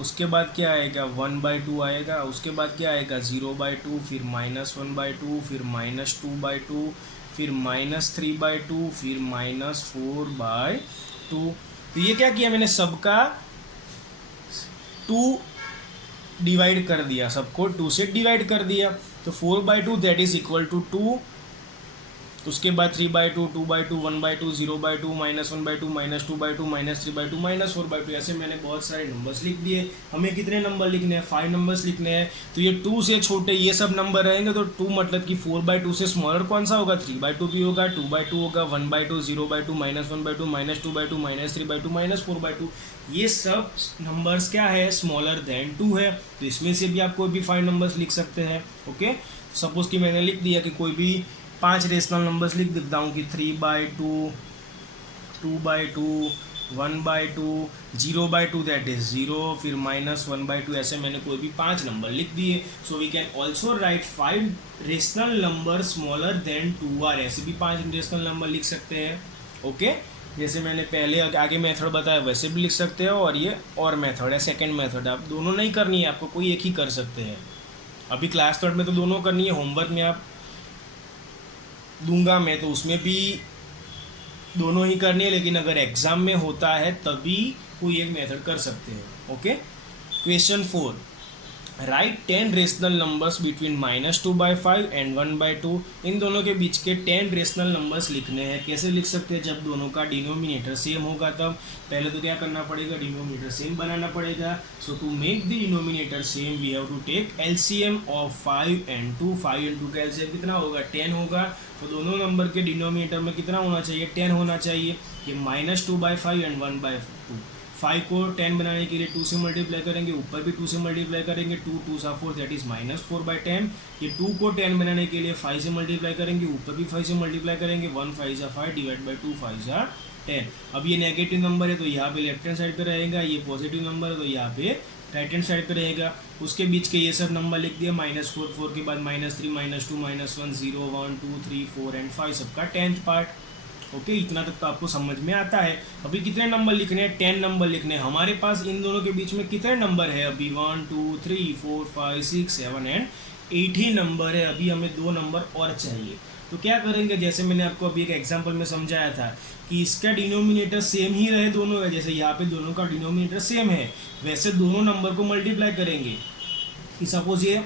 उसके बाद क्या आएगा, 1/2 आएगा। उसके बाद क्या आएगा, 0/2, फिर -1/2, फिर -2/2, फिर -3/2, फिर -4/2। तो ये क्या किया मैंने, सबका 2 डिवाइड कर दिया, सबको 2 से डिवाइड कर दिया। तो 4/2 दैट इज इक्वल टू 2। उसके बाद 3/2, 2/2, 1/2, 0/2, -1/2, -2/2, -3/2, -4/2, ऐसे मैंने बहुत सारे नंबर्स लिख दिए। हमें कितने नंबर लिखने हैं, 5 नंबर्स लिखने हैं। तो ये 2 से छोटे ये सब नंबर रहेंगे, तो 2 मतलब कि 4/2 से स्मॉलर कौन सा होगा, 3/2 भी होगा, 2/2 होगा, 1/2, 0/2, -1/2, -2/2, -3/2, -4/2। ये सब नंबर्स क्या है, स्मॉलर देन 2 है। तो इसमें से भी आप कोई भी 5 नंबर्स लिख सकते हैं। ओके, सपोज कि मैंने लिख दिया कि कोई भी 5 रेशनल नंबर्स लिख देता हूँ कि 3/2, 2/2, 1/2, 0/2 दैट इज 0, फिर -1/2, ऐसे मैंने कोई भी 5 नंबर लिख दिए। So we can also write 5 rational number smaller than 2 are. ऐसे भी 5 रेशनल नंबर लिख सकते हैं। ओके, जैसे मैंने पहले आगे मेथड बताया वैसे भी लिख सकते हो, और ये और मेथड है, सेकेंड मेथड। आप दोनों नहीं करनी है, आपको कोई एक ही कर सकते हैं। अभी क्लास 3 में तो दोनों करनी है, होमवर्क में आप दूंगा मैं, तो उसमें भी दोनों ही करनी है, लेकिन अगर एग्ज़ाम में होता है तभी कोई एक मेथड कर सकते हैं। Okay, question 4, right 10 rational numbers between -2/5 and 1/2। इन दोनों के बीच के 10 रेशनल नंबर्स लिखने हैं। कैसे लिख सकते हैं? जब दोनों का डिनोमिनेटर सेम होगा तब। पहले तो क्या करना पड़ेगा? डिनोमिनेटर सेम बनाना पड़ेगा। So to make the denominator same we have to take LCM of 5 and 2। 5 and 2 का एलसीएम कितना होगा? 10 होगा। तो दोनों नंबर के डिनोमिनेटर में कितना होना चाहिए? 10 होना चाहिए। ये -2/5 एंड 1/2। 5 को 10 बनाने के लिए 2 से मल्टीप्लाई करेंगे, ऊपर भी 2 से मल्टीप्लाई करेंगे। 2 2 सा 4 दैट इज -4/10। ये 2 को 10 बनाने के लिए 5 से मल्टीप्लाई करेंगे, ऊपर भी 5 से मल्टीप्लाई करेंगे। 1 5 सा 5 डिवाइड बाई 2 5 सा 10। अब ये नेगेटिव नंबर है तो यहाँ पे लेफ्ट हैंड साइड पे रहेगा, ये पॉजिटिव नंबर है तो यहाँ पे राइट हैंड साइड पे रहेगा। उसके बीच के ये सब नंबर लिख दिया। -4 4 के बाद -3 -2 -1 0 1 2 3 4 एंड 5 सबका 10th पार्ट। ओके इतना तक तो आपको समझ में आता है। अभी कितने नंबर लिखने हैं? 10 नंबर लिखने हैं। हमारे पास इन दोनों के बीच में कितने नंबर है? अभी 1 2 3 4 5 6 7 एंड 8 ही नंबर है। अभी हमें 2 नंबर और चाहिए। तो क्या करेंगे? जैसे मैंने आपको अभी एक एग्जांपल में समझाया था कि इसका डिनोमिनेटर सेम ही रहे दोनों का। जैसे यहाँ पे दोनों का डिनोमिनेटर सेम है, वैसे दोनों नंबर को मल्टीप्लाई करेंगे। कि सपोज ये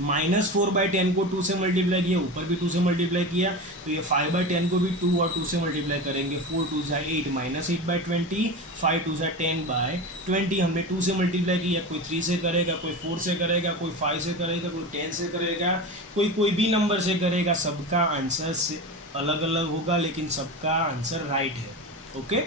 -4/10 को 2 से मल्टीप्लाई किया, ऊपर भी 2 से मल्टीप्लाई किया, तो ये 5/10 को भी 2 और 2 से मल्टीप्लाई करेंगे। 4 2 सा 8 -8/20, 5 2 सा 10/20। हमने 2 से मल्टीप्लाई किया, कोई 3 से करेगा, कोई 4 से करेगा, कोई 5 से करेगा, कोई 10 से करेगा, कोई भी नंबर से करेगा। सबका आंसर से अलग अलग होगा लेकिन सबका आंसर राइट है। ओके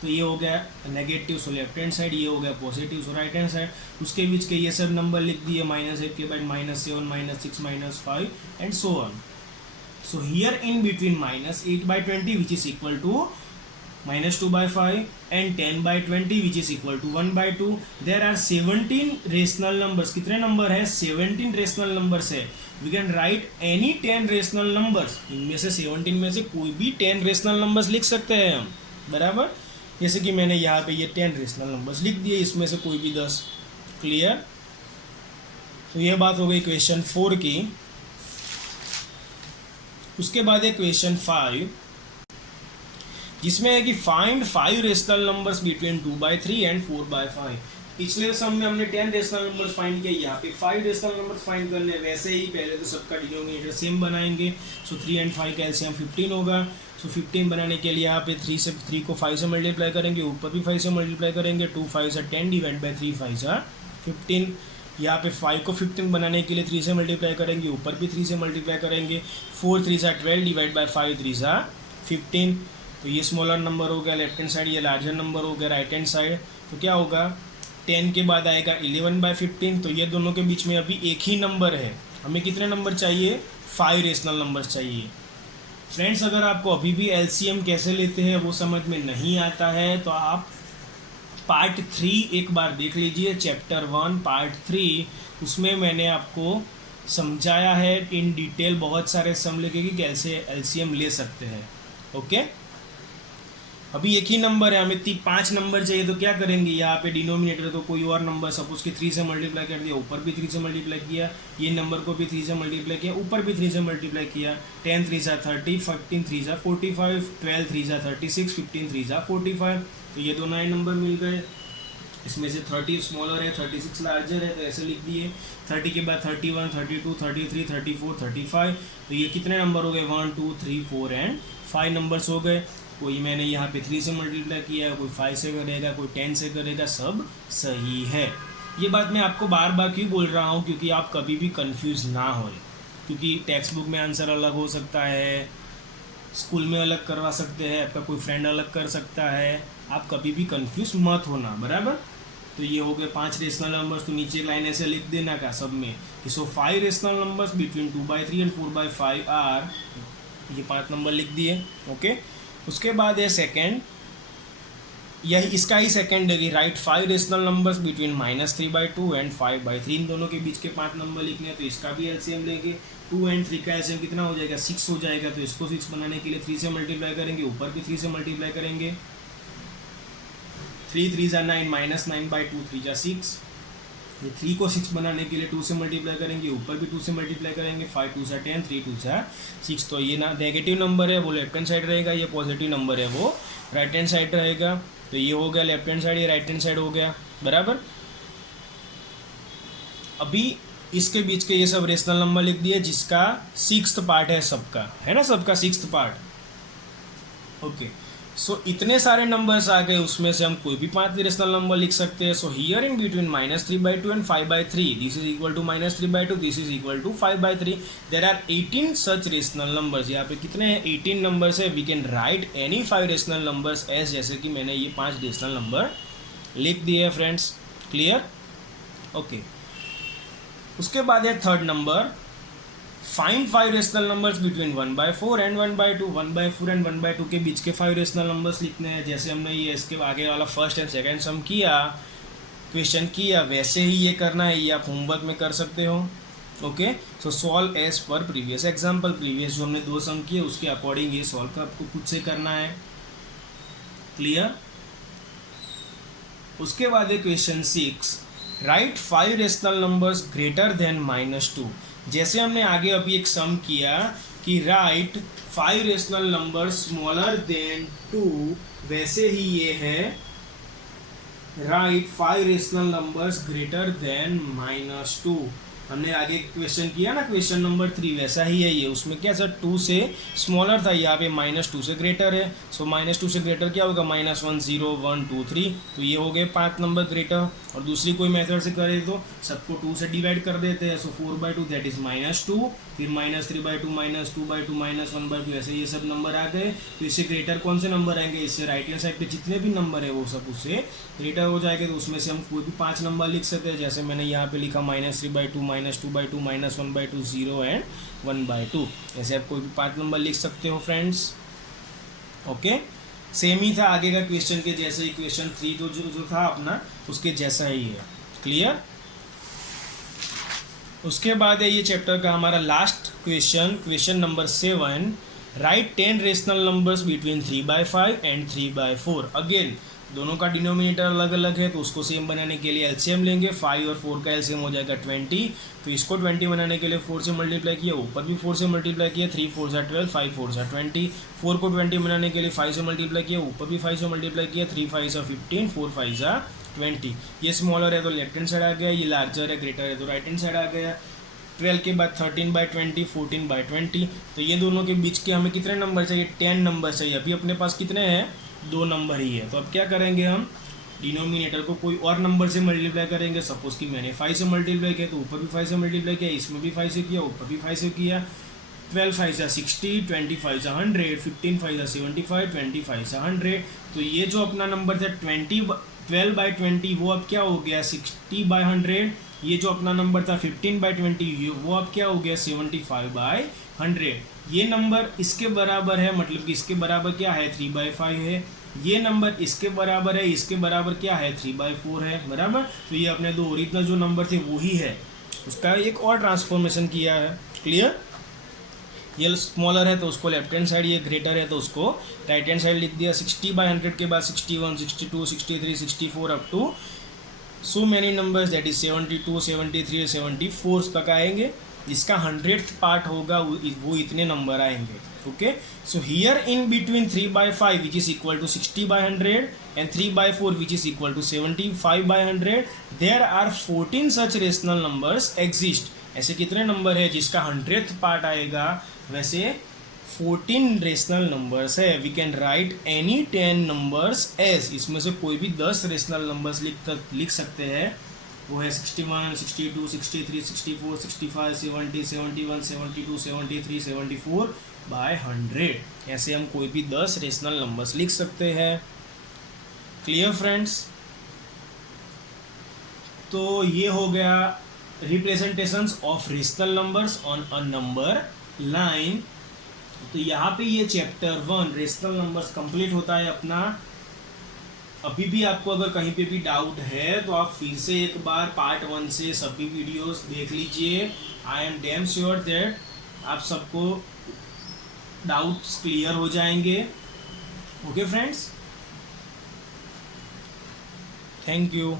तो ये हो गया negative so left hand side, ये हो गया positive so right hand side. उसके बीच के ये सब नंबर लिख दिए। -8 के बाद -7 -6 -5 and so on. So here in between -8/20 which is equal to -2/5 and 10/20 which is equal to 1/2 there are 17 rational numbers. कितने नंबर है? 17 रेशनल नंबर्स है। We can write any 10 rational numbers. इनमें से 17 में से कोई भी 10 रेशनल नंबर्स लिख सकते हैं हम, बराबर। जैसे कि मैंने यहाँ पे ये 10 रेशनल नंबर्स लिख दिए, इसमें से कोई भी 10। क्लियर? तो ये बात हो गई क्वेश्चन 4 की। उसके बाद है क्वेश्चन 5 जिसमें है कि find 5 rational numbers between 2/3 and 4/5। पिछले सम में हमने 10 रेशनल नंबर्स फाइंड किया, यहाँ पे 5 रेशनल नंबर्स फाइंड करने। वैसे ही पहले तो सबका डिनोमिनेटर सेम बनाएंगे। सो 3 and 5 का एलसीएम 15 होगा। सो 15 बनाने के लिए यहाँ पे 3 को 5 से मल्टीप्लाई करेंगे, ऊपर भी 5 से मल्टीप्लाई करेंगे। 2 5 सा 10 डिवाइड बाई 3 5 सा 15। यहाँ पे 5 को 15 बनाने के लिए 3 से मल्टीप्लाई करेंगे, ऊपर भी 3 से मल्टीप्लाई करेंगे। 4 3 सा 12 डिवाइड बाई 5 3 सा 15। तो ये स्मॉलर नंबर हो गया लेफ्ट हैंड साइड, ये लार्जर नंबर हो गया राइट हैंड साइड। तो क्या होगा? 10 के बाद आएगा 11/15। तो ये दोनों के बीच में अभी एक ही नंबर है। हमें कितने नंबर चाहिए? 5 रेशनल नंबर्स चाहिए। फ्रेंड्स अगर आपको अभी भी एलसीएम कैसे लेते हैं वो समझ में नहीं आता है तो आप पार्ट 3 एक बार देख लीजिए, चैप्टर 1 पार्ट 3। उसमें मैंने आपको समझाया है इन डिटेल, बहुत सारे सम लेके कि कैसे एलसीएम ले सकते हैं। ओके अभी एक ही नंबर है, हमें 5 नंबर चाहिए तो क्या करेंगे? यहाँ पे डिनोमिनेटर तो कोई और नंबर सपोज कि 3 से मल्टीप्लाई कर दिया, ऊपर भी 3 से मल्टीप्लाई किया, ये नंबर को भी 3 से मल्टीप्लाई किया, ऊपर भी 3 से मल्टीप्लाई किया। 10 3 सा 30, 15 3 सा 45, 12 3 सा 36, 15 3 सा 45। तो ये दोनों नंबर मिल गए। इसमें से 30 स्मॉलर है, 36 लार्जर है, तो ऐसे लिख दिए। 30 के बाद 31 32 33 34 35। तो ये कितने नंबर हो गए? 1 2 3 4 एंड 5 नंबर्स हो गए। कोई मैंने यहाँ पे 3 से मल्टीप्लाई किया है, कोई 5 से करेगा, कोई 10 से करेगा, सब सही है। ये बात मैं आपको बार बार क्यों बोल रहा हूँ? क्योंकि आप कभी भी कंफ्यूज ना हो, क्योंकि टेक्स्ट बुक में आंसर अलग हो सकता है, स्कूल में अलग करवा सकते हैं, आपका कोई फ्रेंड अलग कर सकता है। आप कभी भी कंफ्यूज मत होना, बराबर। तो ये हो गए 5 रेशनल नंबर्स। तो नीचे लाइन ऐसे लिख देना का सब में कि so 5 rational numbers between 2/3 and 4/5 are, ये 5 नंबर लिख दिए। ओके उसके बाद है सेकेंड, यही इसका ही सेकेंड है कि right 5 rational numbers between -3/2 and 5/3। इन दोनों के बीच के 5 नंबर लिखने हैं तो इसका भी एलसीएम लेंगे। 2 and 3 का एलसीएम कितना हो जाएगा? 6 हो जाएगा। तो इसको 6 बनाने के लिए 3 से मल्टीप्लाई करेंगे, ऊपर भी 3 से मल्टीप्लाई करेंगे। 3 3 सा 9 -9/2 3 जा 6। ये 3 को 6 बनाने के लिए 2 से मल्टीप्लाई करेंगे, ऊपर भी 2 से मल्टीप्लाई करेंगे। 5 2 सा 10, 3 2 सा 6। तो ये ना नेगेटिव नंबर है वो लेफ्ट हैंड साइड रहेगा, ये पॉजिटिव नंबर है वो राइट हैंड साइड रहेगा। तो ये हो गया लेफ्ट हैंड साइड, ये राइट हैंड साइड हो गया, बराबर। अभी इसके बीच के ये सब रेशनल नंबर लिख दिए जिसका सिक्स्थ पार्ट है सबका, है ना, सबका सिक्स्थ पार्ट। ओके, सो इतने सारे नंबर्स आ गए, उसमें से हम कोई भी 5 रेशनल नंबर लिख सकते हैं। So here in between -3/2 and 5/3 this is equal to -3/2, this is equal to 5/3। There are 18 such rational numbers. यहाँ पे कितने हैं? 18 नंबर्स है। We can write any 5 rational numbers as, जैसे कि मैंने ये 5 रेशनल नंबर लिख दिए हैं फ्रेंड्स। क्लियर? ओके, उसके बाद है third number, find 5 rational numbers between 1/4 and 1/2। 1/4 and 1/2 के बीच के 5 रेशनल नंबर्स लिखने हैं। जैसे हमने ये इसके आगे वाला फर्स्ट एंड सेकंड सम किया, क्वेश्चन किया, वैसे ही ये करना है। ये आप होमवर्क में कर सकते हो। Okay, so solve as per previous example. Previous जो हमने 2 सम किए उसके अकॉर्डिंग ये सॉल्व का आपको खुद से करना है। क्लियर? उसके बाद है question 6, right 5 rational numbers greater than -2। जैसे हमने आगे अभी एक सम किया कि right 5 rational number smaller than 2, वैसे ही ये है right 5 rational numbers greater than -2। हमने आगे क्वेश्चन किया ना, क्वेश्चन नंबर 3, वैसा ही है ये। उसमें क्या सर 2 से स्मॉलर था, यहाँ पे -2 से ग्रेटर है। सो -2 से ग्रेटर क्या होगा? -1 0 1 2 3। तो ये हो गए 5 नंबर ग्रेटर। और दूसरी कोई मेथड से करें तो सबको 2 से डिवाइड कर देते हैं। सो 4/2 दैट इज -2, फिर -3/2 -2/2 -1/2, ऐसे ये सब नंबर आ गए। तो इससे ग्रेटर कौन से नंबर आएंगे? इससे राइट हैंड साइड पे जितने भी नंबर है वो सब उससे ग्रेटर हो जाएंगे। तो उसमें से हम कोई भी 5 नंबर लिख सकते हैं। जैसे मैंने यहाँ पे लिखा -3/2 -2/2 -1/2 0 एंड 1/2। ऐसे आप कोई भी 5 नंबर लिख सकते हो फ्रेंड्स। ओके, सेम ही था आगे का क्वेश्चन के जैसे ही। क्वेश्चन 3 तो जो था अपना उसके जैसा ही है। क्लियर? उसके बाद है ये चैप्टर का हमारा last question, question number 7, right 10 rational numbers between 3/5 and 3/4। Again दोनों का डिनोमिनेटर अलग अलग है, तो उसको सेम बनाने के लिए एलसीएम लेंगे। 5 और 4 का एलसीएम हो जाएगा 20। तो इसको 20 बनाने के लिए 4 से मल्टीप्लाई किया, ऊपर भी 4 से मल्टीप्लाई किया। 3 4 12, 5 4 20। 4 को 20 बनाने के लिए 5 से मल्टीप्लाई किया, ऊपर भी 5 से मल्टीप्लाई किया। 3 5 15, 4 5 20। ये स्मॉलर है तो लेफ्ट हैंड साइड आ गया, ये लार्जर है ग्रेटर है तो राइट हैंड साइड आ गया। 12 के बाद 13/20, 14/20। तो ये दोनों के बीच के हमें कितने नंबर चाहिए? 10 नंबर चाहिए। अभी अपने पास कितने हैं? 2 नंबर ही है। तो अब क्या करेंगे हम? डिनोमिनेटर को कोई और नंबर से मल्टीप्लाई करेंगे। सपोज कि मैंने 5 से मल्टीप्लाई किया तो ऊपर भी 5 से मल्टीप्लाई किया, इसमें भी 5 से किया, ऊपर भी 5 से किया। 12 5 60, 20 5 100, 15 5 75, 20 5 100। तो ये जो अपना नंबर था 12/20 वो अब क्या हो गया? 60/100। ये जो अपना नंबर था 15/20 वो अब क्या हो गया? 75/100। ये नंबर इसके बराबर है, मतलब कि इसके बराबर क्या है? 3/5 है। ये नंबर इसके बराबर है, इसके बराबर क्या है? 3/4 है, बराबर। तो ये अपने 2 ओरिजिनल जो नंबर थे वही है, उसका एक और ट्रांसफॉर्मेशन किया है। क्लियर? ये स्मॉलर है तो उसको लेफ्ट हैंड साइड, ये ग्रेटर है तो उसको राइट हैंड साइड लिख दिया। 60/100 के बाद 61, 62, 63, 64 up to so many numbers that is 72, 73, 74 तक आएंगे। जिसका 100th पार्ट होगा वो इतने नंबर आएंगे। Okay, so here in between 3/5 which is equal to 60/100 and 3/4 which is equal to 75/100 there are 14 such rational numbers exist. ऐसे कितने नंबर है जिसका 100th पार्ट आएगा? वैसे 14 रेशनल नंबर्स है। We can write any 10 numbers as, इसमें से कोई भी 10 रेशनल नंबर्स लिख सकते हैं। वो है 61, 62, 63, 64, 65, 70, 71, 72, 73, 74/100। ऐसे हम कोई भी 10 रेशनल नंबर्स लिख सकते हैं। Clear friends? तो ये हो गया representations of rational numbers on a number line. तो यहाँ पे ये चैप्टर 1 रेशनल नंबर्स कंप्लीट होता है अपना। अभी भी आपको अगर कहीं पे भी डाउट है तो आप फिर से एक बार पार्ट 1 से सभी वीडियोस देख लीजिए। I am damn sure that आप सबको डाउट्स क्लियर हो जाएंगे। Okay friends, thank you.